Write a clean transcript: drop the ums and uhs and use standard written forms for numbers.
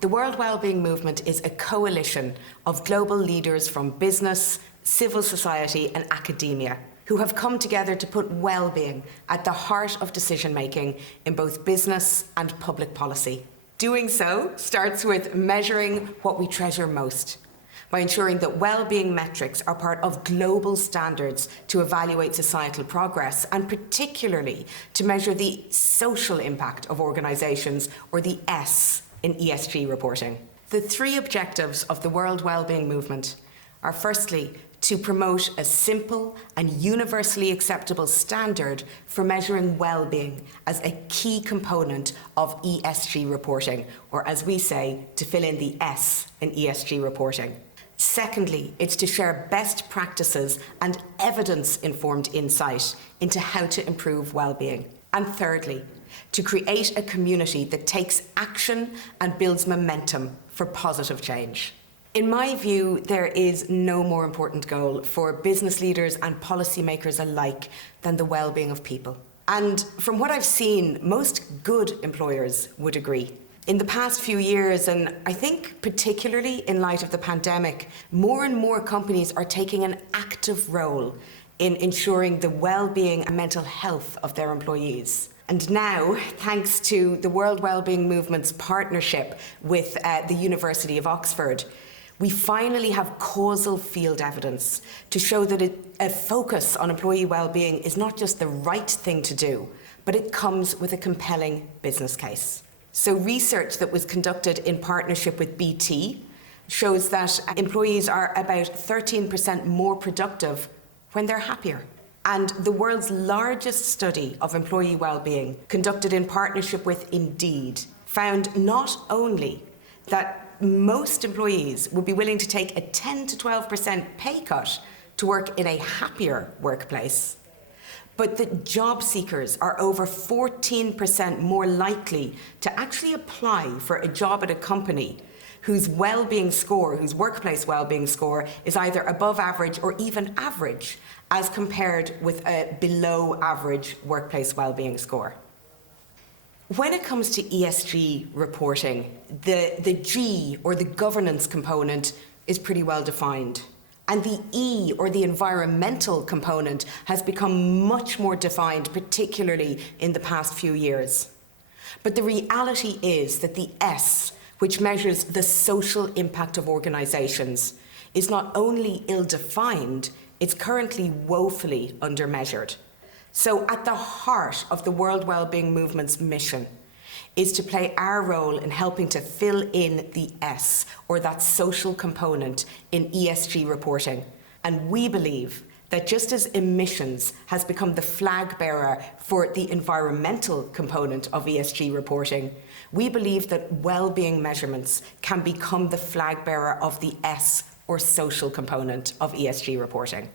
The World Wellbeing Movement is a coalition of global leaders from business, civil society and academia who have come together to put well-being at the heart of decision-making in both business and public policy. Doing so starts with measuring what we treasure most, by ensuring that well-being metrics are part of global standards to evaluate societal progress, and particularly to measure the social impact of organisations, or the S in ESG reporting. The three objectives of the World Wellbeing Movement are firstly, to promote a simple and universally acceptable standard for measuring well-being as a key component of ESG reporting, or as we say, to fill in the S in ESG reporting. Secondly, it's to share best practices and evidence-informed insight into how to improve well-being. And thirdly, to create a community that takes action and builds momentum for positive change. In my view, there is no more important goal for business leaders and policymakers alike than the well-being of people. And from what I've seen, most good employers would agree. In the past few years, and I think particularly in light of the pandemic, more and more companies are taking an active role in ensuring the well-being and mental health of their employees. And now, thanks to the World Wellbeing Movement's partnership with the University of Oxford, we finally have causal field evidence to show that a focus on employee well-being is not just the right thing to do, but it comes with a compelling business case. So research that was conducted in partnership with BT shows that employees are about 13% more productive when they're happier. And the world's largest study of employee well-being, conducted in partnership with Indeed, found not only that most employees would be willing to take a 10 to 12% pay cut to work in a happier workplace, but that job seekers are over 14% more likely to actually apply for a job at a company whose well-being score, whose workplace well-being score is either above average or even average, as compared with a below average workplace well-being score. When it comes to ESG reporting, the G, or the governance component, is pretty well defined. And the E, or the environmental component, has become much more defined, particularly in the past few years. But the reality is that the S, which measures the social impact of organisations, is not only ill-defined, it's currently woefully undermeasured. So at the heart of the World Wellbeing Movement's mission is to play our role in helping to fill in the S, or that social component, in ESG reporting. And we believe that just as emissions has become the flag bearer for the environmental component of ESG reporting, we believe that well-being measurements can become the flag bearer of the S, or social component, of ESG reporting.